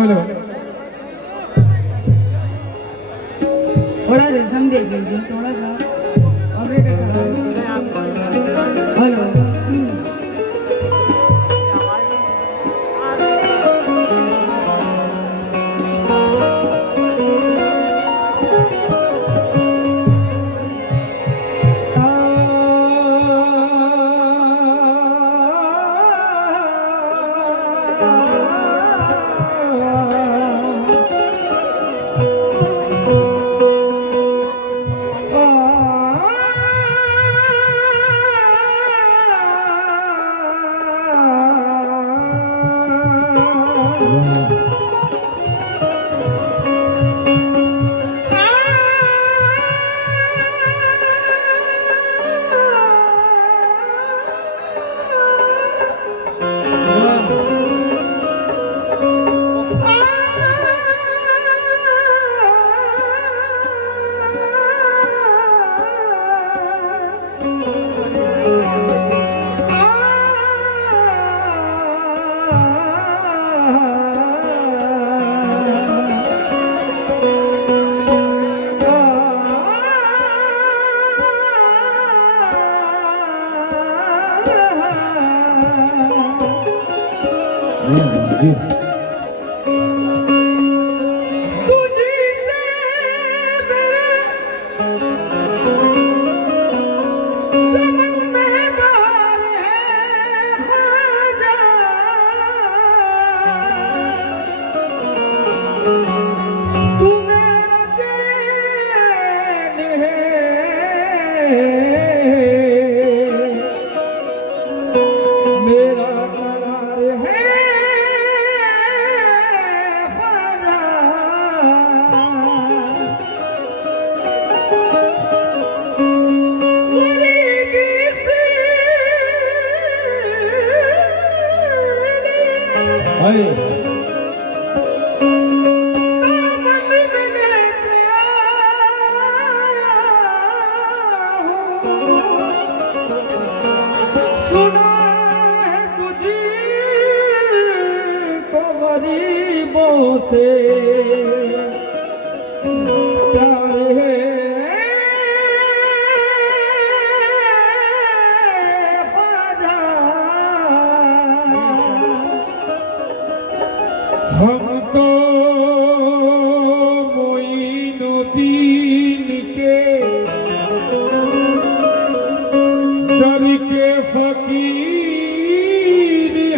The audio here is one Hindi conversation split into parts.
हेलो थोड़ा रिज्म देख लीजिए, थोड़ा सा ऑपरेटर साहब। हेलो जी सुना है तुझी को गरीबों से प्यार है ख्वाजा। हम तो मोइनुद्दीन के दर के फकीर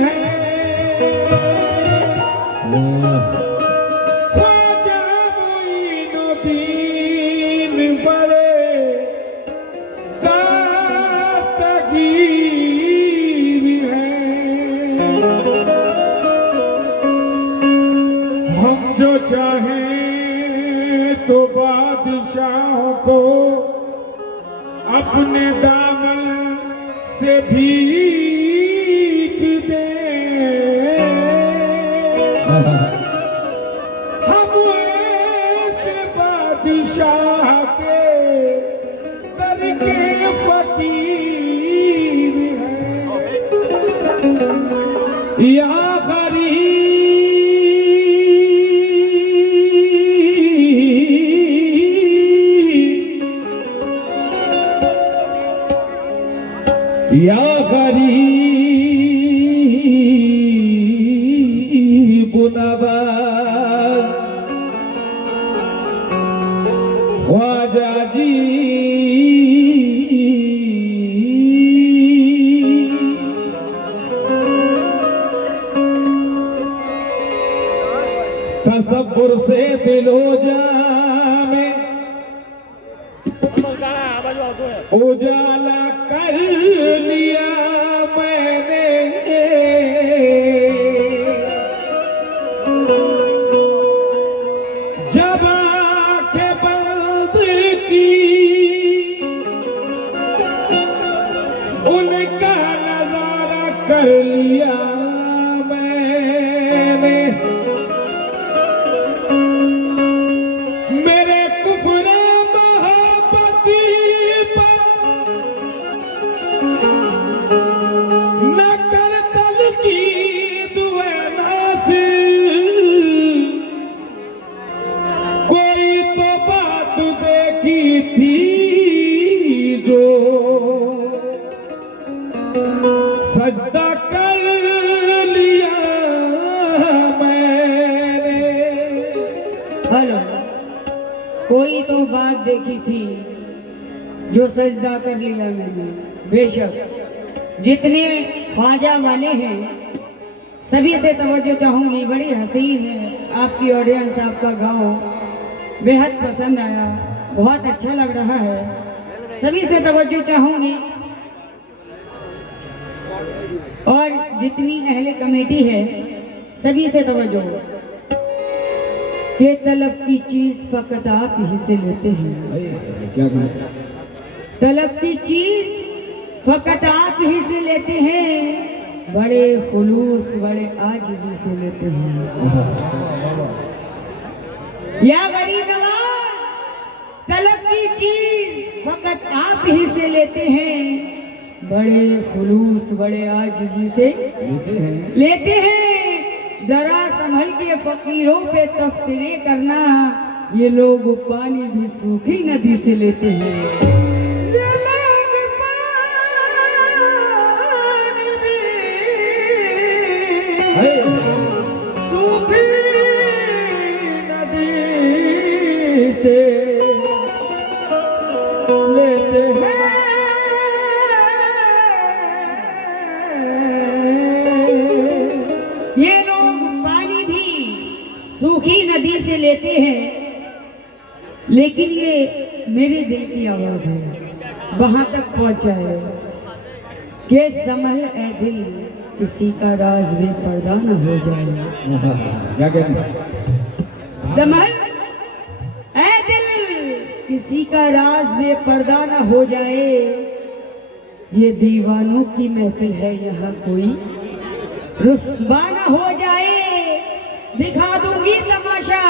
हैं। ख्वाजा मोइनुद्दीन बड़े दस्तगीर हैं। हम जो चाहें तो बादशाहों को अपने दामन से भीख दे। हम ऐसे बादशाह के दर के फकीर हैं। या या गरीब नवाज ख्वाजा जी तसव्वुर से दिलोजा में उजाला कर लिया मैंने। जब आंखें बंद की उनका नजारा कर लिया मैंने। मेरे कुफ्र मोहब्बती पर न कर तलकीद वे नासिर। सजदा कर लिया मैंने। हेलो, कोई तो बात देखी थी जो सजदा कर लिया मैंने। बेशक जितने ख्वाजा वाले हैं सभी से तवज्जो चाहूंगी। बड़ी हसीन है आपकी ऑडियंस, आपका गाँव बेहद पसंद आया, बहुत अच्छा लग रहा है। सभी से तवज्जो चाहूंगी और जितनी अहले कमेटी है सभी से तवज्जो के तलब की चीज फकत आप ही से लेते हैं। क्या तलब की चीज फकत आप ही से लेते हैं, बड़े खुलूस बड़े आजिज़ी से लेते हैं। या गरीब नवाज, तलब की चीज फकत आप ही से लेते हैं, बड़े खुलूस बड़े आजिज़ी से लेते हैं। जरा संभल के फकीरों पे तफसीरें करना, ये लोग पानी भी सूखी नदी से लेते हैं। सूखी नदी से लेते हैं। ये लोग पानी भी सूखी नदी से लेते हैं, लेकिन ये मेरे दिल की आवाज है, वहां तक पहुंचाए कि संभल ए दिल किसी का राज बेपर्दा न हो जाए। क्या कहते हैं? संभल ए दिल किसी का राज बेपर्दा न हो जाए, ये दीवानों की महफिल है यहाँ कोई रुस्वा न हो जाए। दिखा दूंगी तमाशा,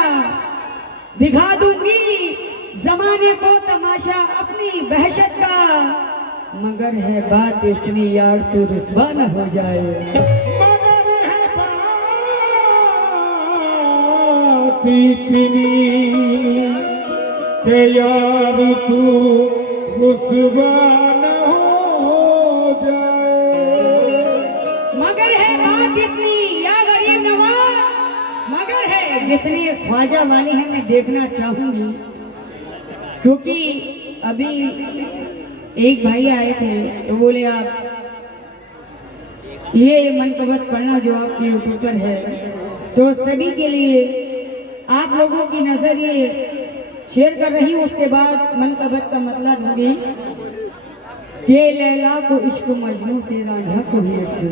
दिखा दूंगी जमाने को तमाशा अपनी वहशत का, मगर है बात इतनी यार तो रुस्वा न हो जाए। मगर है बात इतनी कि यार तू रुस्वा न हो जाए। मगर है बात इतनी या गरीब नवाज, मगर है जितने ख्वाजा वाले हैं मैं देखना चाहूंगी, क्योंकि अभी एक भाई आए थे तो बोले आप ये मनकबत पढ़ना जो आपके यूट्यूब पर है, तो सभी के लिए आप लोगों की नजर ये शेयर कर रही हूँ। उसके बाद मनकबत का मतलब दूंगी कि लैला को इश्क मजनू से, रांझा को हीर से।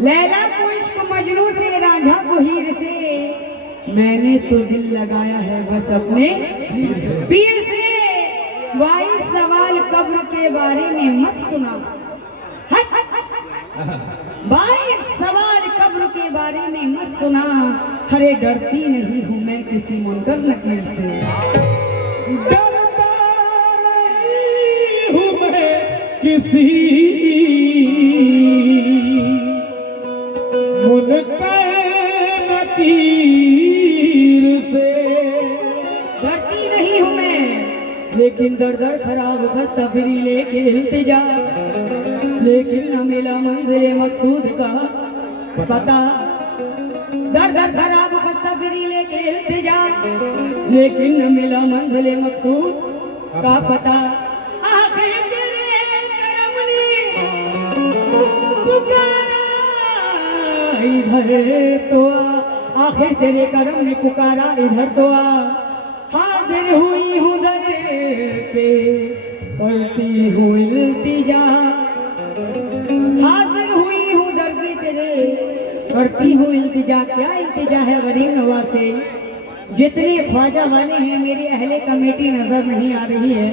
लैला को इश्क मजनू से, रांझा को हीर से, मैंने तो दिल लगाया है बस अपने पीर से। वाई सवाल कब्र के बारे में मत सुना, भाई सवाल कब्र के बारे में मत सुना, अरे डरती नहीं हूँ मैं किसी मुनकर नकीर से। डरता नहीं हूँ मैं किसी मुनकर नकीर से। डरती नहीं हूँ मैं, लेकिन दर दर खराब खस्ता फिरी लेके इल्तिजा, लेकिन न मिला मंजिल मकसूद का पता। दर दर खराब खस्ता फिरी लेके इल्तिजा, लेकिन न मिला मंजिल मकसूद का पता। आखिर तेरे करम ने पुकारा इधर तो आ, आखिर तेरे करम ने पुकारा इधर तो आ, हाजिर हुई हूँ दर पे करती हूँ इल्तिजा, हाजिर हुई हूँ दर पे तेरे करती हूँ इल्तिजा। क्या इल्तिजा है गरीब नवाज से? जितने ख्वाजा वाले हैं मेरी अहले कमेटी नजर नहीं आ रही है,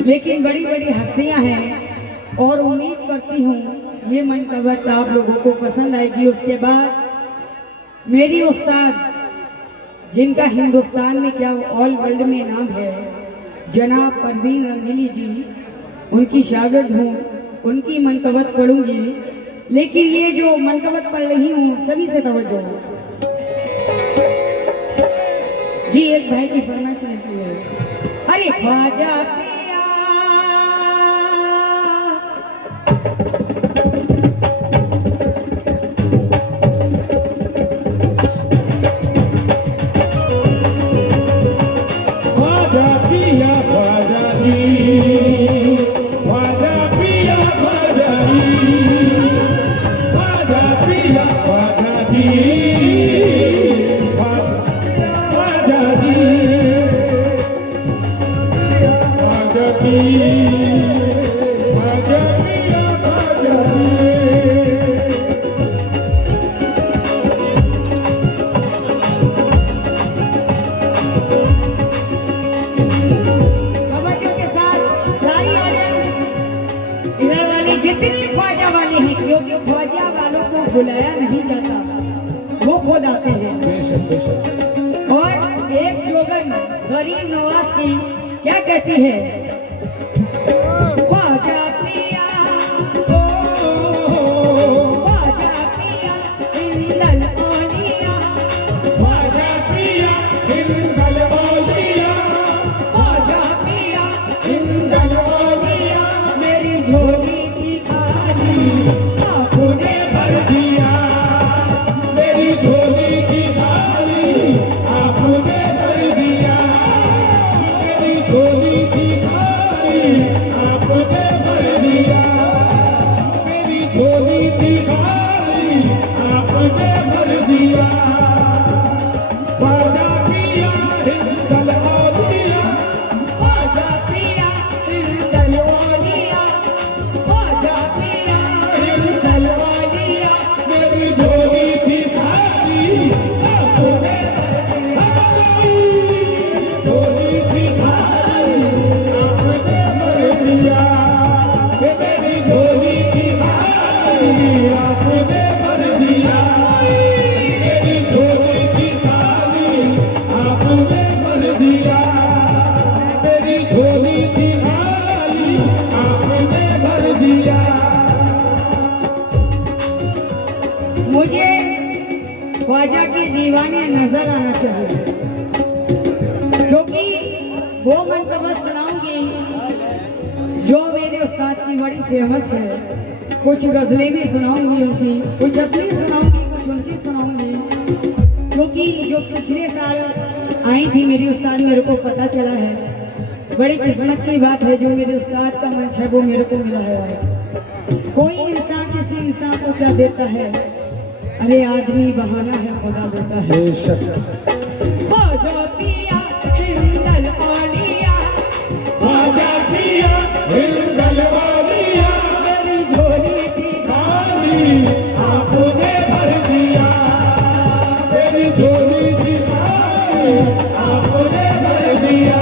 लेकिन बड़ी बड़ी हस्तियां हैं और उम्मीद करती हूँ ये मनकबत आप लोगों को पसंद आएगी। उसके बाद मेरी उस्ताद जिनका हिंदुस्तान में क्या ऑल वर्ल्ड में नाम है, जनाब परवीन रंगीली जी, उनकी शागिर्द हूँ, उनकी मनकबत पढ़ूंगी। लेकिन ये जो मनकबत पढ़ रही हूँ सभी से तवज्जो जी। एक भाई की फरमाइश है, अरे ख्वाजा पिया जितने ख्वाजा वाले हैं, क्योंकि ख्वाजा वालों को बुलाया नहीं जाता, वो खुद आते हैं। बेशक बेशक। और एक जोगन गरीब नवाज की क्या कहती है, ख्वाजा पिया, ख्वाजा पिया हिंदल औलिया, ख्वाजा पिया हिंदल औलिया, ख्वाजा पिया हिंदल औलिया, मेरी झोली की खाली आपने भर दिया, मेरी झोली की खाली आपने भर दिया, मेरी झोली की खाली आपने भर दिया, मेरी झोली की खाली आपने भर दिया। ख्वाजा पिया हिंदल औलिया, ख्वाजा पिया हिंदल औलिया, ख्वाजा पिया हिंदल औलिया, मेरी झोली की खाली आपने भर दिया, झोली की खाली आपने भर दिया, मेरी झोली की खाली आपने भर दिया, मेरी झोली की खाली आपने भर दिया, मेरी झोली की खाली आपने भर दिया। मुझे ख्वाजा के दीवाने नजर आना चाहिए, क्योंकि वो मनकबत सुनाऊंगी जो मेरे उस्ताद की बड़ी फेमस है। कुछ गजलें भी सुनाऊंगी उनकी, कुछ अपनी सुनाऊंगी, कुछ उनकी सुनाऊंगी, क्योंकि जो पिछले साल आई थी मेरी उस्ताद, मेरे को पता चला है, बड़ी किस्मत की बात है, जो मेरे उस्ताद का मंच है वो मेरे को मिला है आज। कोई इंसान किसी इंसान को क्या देता है, अरे आदमी बहाना है, खुदा देता है। बेशक। ख्वाजा पिया हिंदल औलिया, ख्वाजा पिया हिंदल औलिया, मेरी झोली थी खाली आपने भर दिया, मेरी झोली की खाली आपने भर दिया,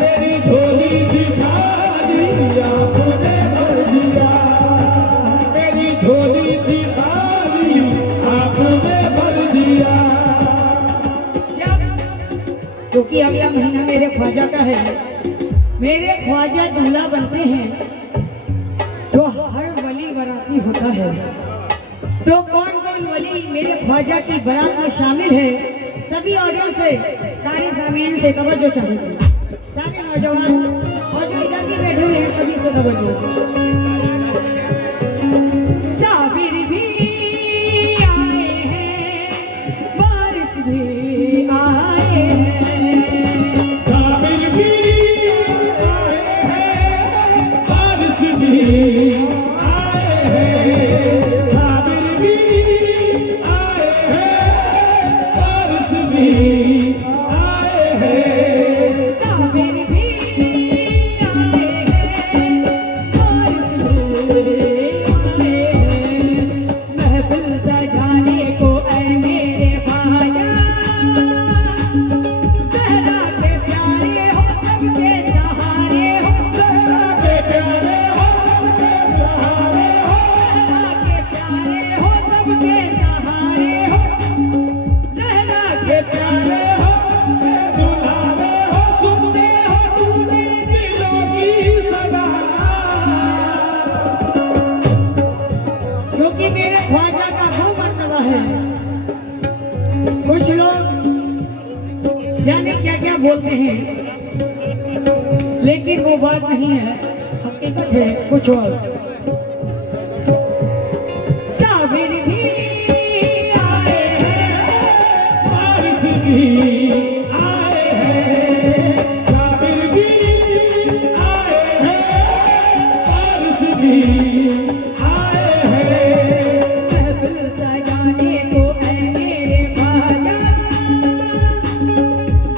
मेरी झोली की खाली आपने भर दिया, मेरी झोली की खाली आपने भर दिया। क्योंकि अगला महीना मेरे ख्वाजा का है, मेरे ख्वाजा दूल्हा बनते हैं, तो हर वली बराती होता है, तो कौन कौन वली मेरे ख्वाजा की बारात में शामिल है, सभी औरों से, सारे सामीन से तवज्जो चाहिए, सारे नौजवान और जो इधर भी बैठे हुए हैं सभी से तवज्जो। साबिर भी आए हैं, वारिस भी आए हैं, साबिर भी आए हैं, वारिस भी आए हैं, साबिर भी आए हैं, वारिस भी आए हैं, साबिर भी आए हैं, वारिस भी आए हैं, महफिल सजाने को ऐ मेरे ख्वाजा, सहरा के प्यारे हो सबके सहारे हो, सहरा के प्यारे हो सबके सहारे हो, सहरा के प्यारे हो सबके सहारे हो, सहरा के प्यारे प्यारे हो सबके दुलारे हो, सुनते हो तूने दिलों की सदा। क्योंकि मेरे ख्वाजा का वो मर्तबा है, कुछ लोग यानी क्या क्या बोलते हैं, लेकिन वो बात नहीं है, हकीकत है कुछ और। साबिर भी आए हैं, वारिस भी आए हैं, साबिर भी आए हैं, वारिस भी आए हैं, महफिल सजाने को ऐ मेरे ख्वाजा,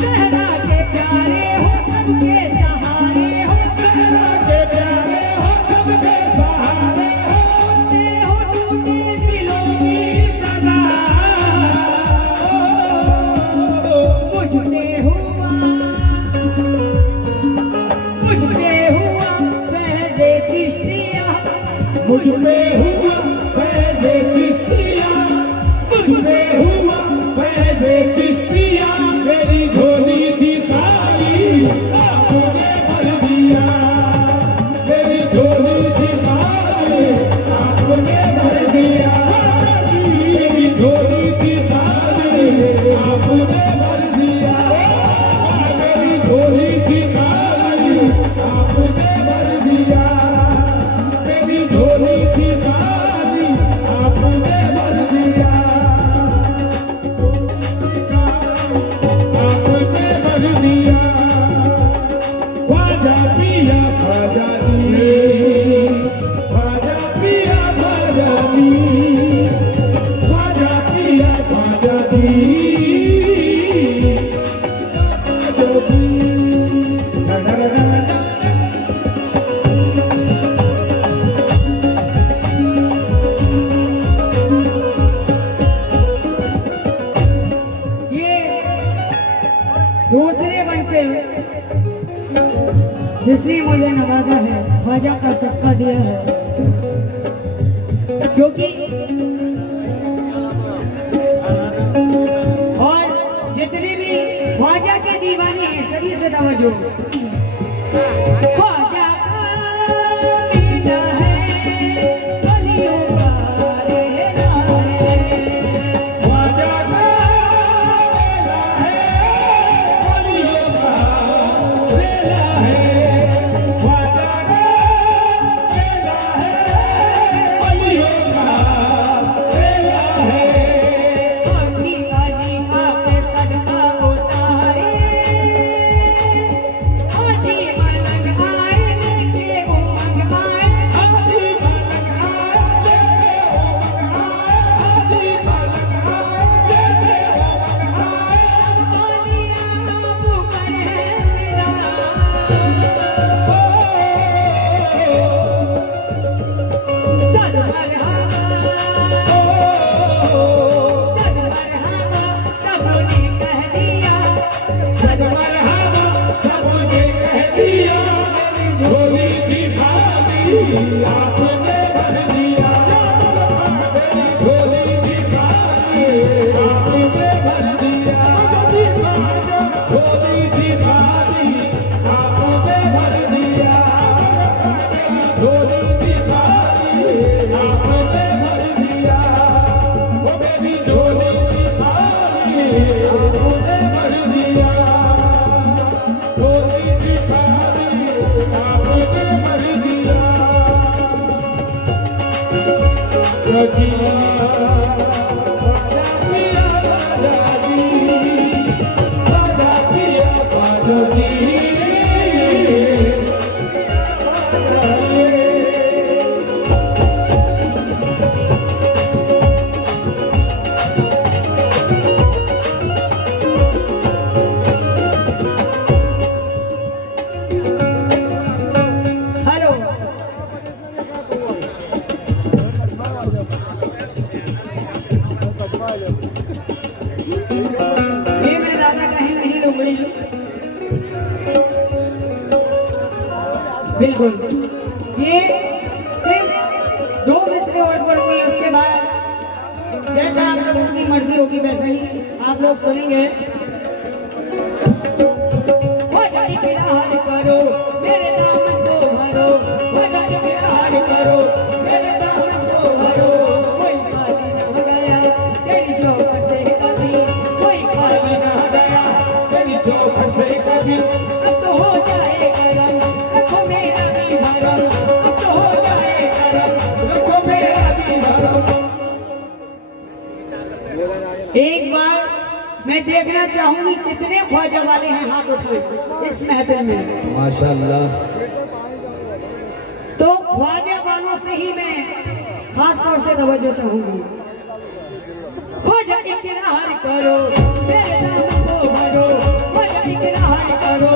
सहरा के प्यारे हो सबके सहारे हो, सहरा के प्यारे हो सबके सहारे हो, टूटे हो टूटे दिलों की सदा। मुझसे हुआ फैज़े चिश्तिया, मुझ पे हुआ फैज़े चिश्तिया, मुझ पे हुआ फैज़े चिश्तिया, मेरी झोली थी सारी आपने भर दिया, मेरी झोली थी सारी आपने भर दिया, मेरी झोली थी सारी आपने भर दिया, मेरी झोली थी सारी आपने भर दिया, मेरी झोली थी सारी आपने भर दिया, आपने भर दिया। ख्वाजा पिया ख्वाजा जी, ख्वाजा पिया ख्वाजा जी, ख्वाजा पिया ख्वाजा जी, ख्वाजा जी। ना ना ना ना। ये दूसरे बन पे जिसने मुझे नवाजा है, ख्वाजा का सदका दिया है, क्योंकि और जितने भी ख्वाजा के दीवाने हैं सभी से तवज्जो। ख्वाजा का मेला है, गलियों का रेला है। ख्वाजा का मेला है, गलियों का रेला है, ख्वाजा का मेला है, गलियों का रेला है। आजी आजी आपे सदका उतारे, आजी मलंग आए लेके उमंग आए, आजी मलक आए लेके उमंग आए, आजी मलक आए लेके उमंग आए। आलिया नाम पर है मेरा, सद मरहबा सबने कह दिया, सद मरहबा सबने कह दिया, मेरी झोली थी खाली आपने भर दिया, मेरी झोली थी खाली आपने भर दिया, झोली थी खाली आपने भर दिया, मेरी झोली थी खाली आपने भर दिया, वो मेरी झोली थी खाली आपने भर दिया, झोली थी खाली आपने भर दिया। रजिया ख्वाजा पिया ख्वाजा जी, ख्वाजा पिया ख्वाजा जी। हेलो। ये मैं ज्यादा कहीं नहीं रुकूंगी, बिल्कुल। ये सिर्फ 2 मिसरे और पढ़ूंगी, उसके बाद जैसा आप लोगों की मर्जी होगी वैसा ही आप लोग सुनेंगे। हो जाए मेरा हाल करो, मेरे दामन को भरो, हो जाए मेरा हाल करो, मेरे दामन को भरो, कोई खाली न गया तेरी चौखट से कभी, कोई खाली न गया तेरी चौखट से कभी, अब तो हो जाए गरम, रखो मेरा भी भरम, अब तो हो जाए गरम। रखो मेरा भी भरम। एक बार मैं देखना चाहूंगी कितने ख्वाजा वाले हैं हाथ उठाए इस महफिल में। माशाअल्लाह। तो ख्वाजा वालों से ही मैं खास तौर से तवज्जो चाहूंगी। ख्वाजा इकरार करो, मेरे दामन को भरो, ख्वाजा इकरार करो,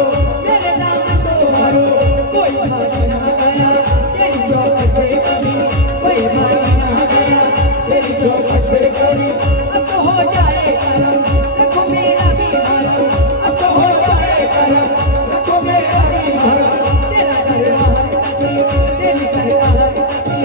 मेरे दामन को भरो, कोई खाली ना गया तेरी चौखट से कभी, कोई खाली ना गया तेरी चौखट से कभी, अब तो हो जाए गरम, रखो मेरा भी भरम, अब तो हो जाए गरम, रखो मेरा भी भरम, तेरा दरबार सखी, तेरी सरकार सखी,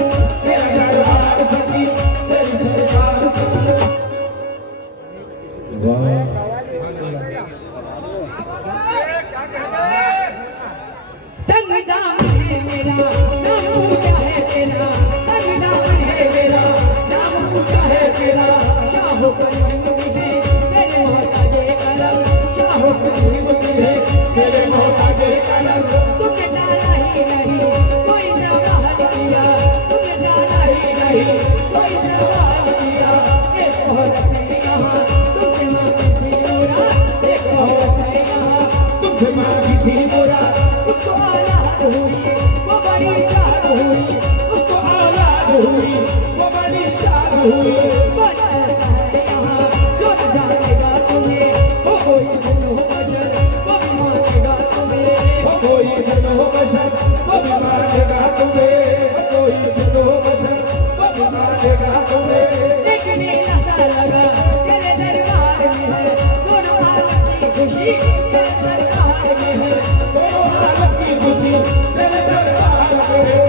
हुई। बस ऐसा है यहाँ जो न जानेगा तुम्हें, वो कोई जिन हो बशर वो भी मानेगा तुम्हें। वो कोई जन हो बशर वो भी मानेगा तुम्हें, वो कोई जन हो बशर वो भी मानेगा तुम्हें। देखने ऐसा लगा तेरे दरबार में है, दोनों आलम की खुशी तेरे सरकार में है। दोनों आलम की खुशी तेरे दरबार में है।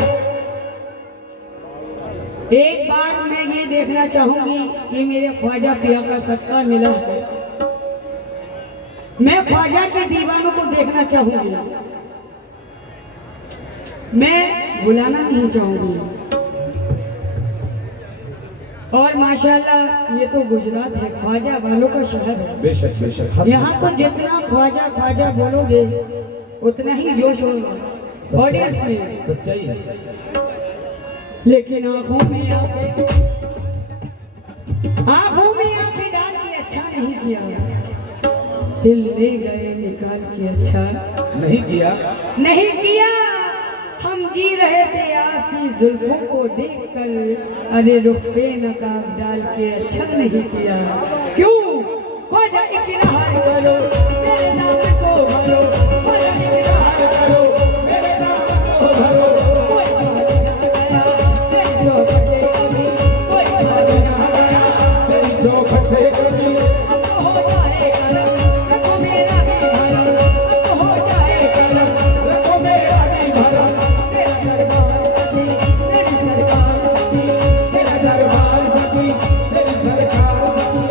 एक बार मैं ये देखना चाहूंगी कि मेरे ख्वाजा पिया का सदका मिला है। मैं ख्वाजा के दीवानों को देखना चाहूंगी, मैं बुलाना नहीं चाहूंगी। और माशाल्लाह ये तो गुजरात है, ख्वाजा वालों का शहर है। बेशक बेशक। यहाँ तो जितना ख्वाजा ख्वाजा बोलोगे उतना ही जोश होगा ऑडियंस में। सच्चाई है। लेकिन आंखों में आंखें डाल के अच्छा नहीं किया, दिल ले गए निकाल के अच्छा नहीं किया। नहीं किया। हम जी रहे थे आपकी जुल्फों को देखकर, अरे रुख पे नकाब डाल के अच्छा नहीं किया। क्यों ख्वाजा इकरार करो मेरे दामन को भरो, ख्वाजा इकरार करो मेरे नाम को भरो। कोई भाग ना गया तेरी चौखट से कभी, कोई भाग ना गया तेरी चौखट से कभी। अब तो हो जाए कलम रखो मेरा भी भरम, अब तो हो जाए कलम रखो मेरा भी भरम। तेरा दरबार सखी तेरी सरकार सखी, तेरा दरबार सखी तेरी सरकार सखी।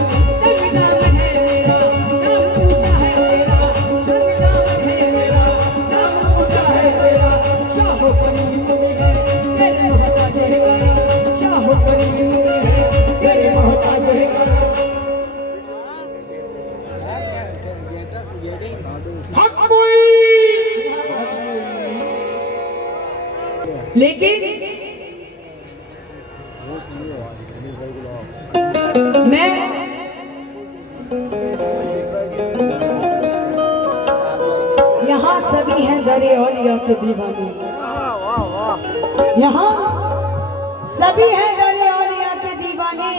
तंग दामन है मेरा नाम ऊंचा है तेरा, तंग दामन है मेरा नाम ऊंचा है तेरा। शाहो करीम है तेरे मोहताज है करम, शाहो करीम है तेरे मोहताज है करम। हक मुई। लेकिन मैं यहाँ सभी हैं दरे औलिया के दीवाने, यहाँ सभी हैं दरे औलिया के दीवाने,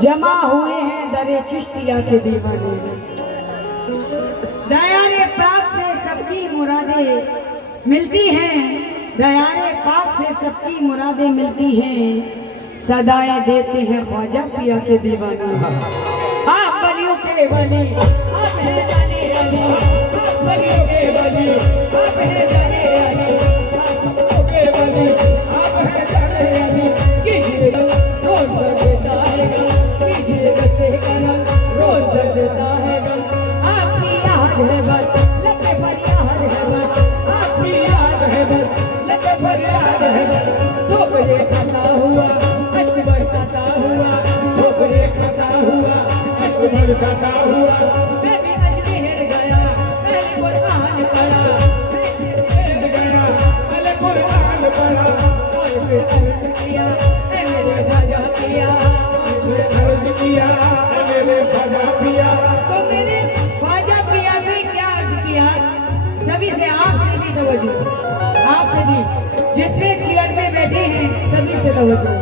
जमा हुए हैं दरे चिश्तिया के दीवाने। दयारे पाक से सबकी मुरादें मिलती हैं, दयारे पाक से सबकी मुरादें मिलती हैं, सदाएं देते हैं ख्वाजा पिया के दीवाने। आप बलियों के बली आप हैं जाने अली, आप बलियों के बली आप हैं जाने अली, के बली आप है जाने अली। कीजिए रोज दर्द देता है गम, कीजिए बसे करम रोज दर्द देता है गम। आपकी याद है बस लब पे फरियाद है बस, आपकी याद है बस लब पे फरियाद है बस। ठोकरे खाता हुआ अश्क बरसाता हुआ, ठोकरे खाता हुआ अश्क बरसाता हुआ। मैं भी अजमेर गया पहले कुरान पढ़ा, गिर गया अल कुरान पढ़ा। और फिर अर्ज किया ऐ मेरे ख्वाजा पिया, और फिर अर्ज किया ऐ मेरे ख्वाजा पिया। तो मैंने ख्वाजा पिया से क्या अर्ज किया, सभी से आपसे भी तवज्जो, आपसे भी जितने चेयर पे बैठे हैं सभी से तवज्जो।